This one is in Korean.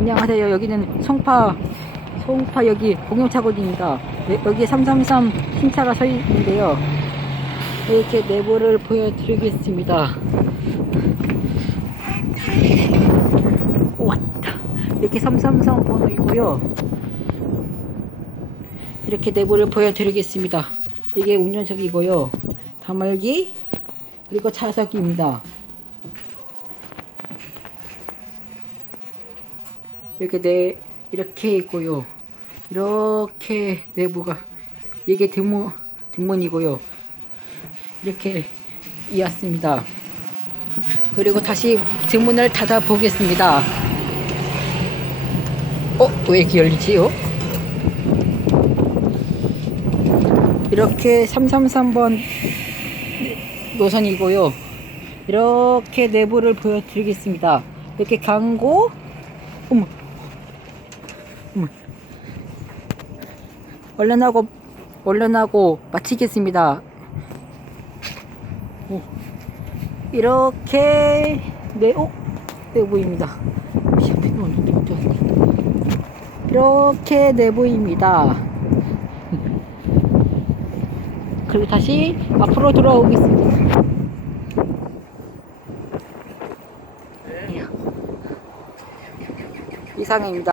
안녕하세요. 여기는 송파, 송파 여기 공용차고지입니다. 네, 여기 333 신차가 서 있는데요. 이렇게 내부를 보여드리겠습니다. 왔다. 이렇게 333 번호이고요. 이렇게 내부를 보여드리겠습니다. 이게 운전석이고요. 다말기 그리고 차석입니다. 이렇게 네 이렇게 있고요. 이렇게 내부가 이게 뒷문 뒷문이고요. 이렇게 이었습니다. 그리고 다시 뒷문을 닫아 보겠습니다. 어? 왜 이렇게 열리지요? 이렇게 333번 노선이고요. 이렇게 내부를 보여드리겠습니다. 이렇게 강고, 어머. 얼른 하고, 얼른 하고 마치겠습니다. 오. 이렇게 네, 어? 내부입니다. 갔니? 이렇게 내부입니다. 그리고 다시 앞으로 돌아오겠습니다. 이상입니다.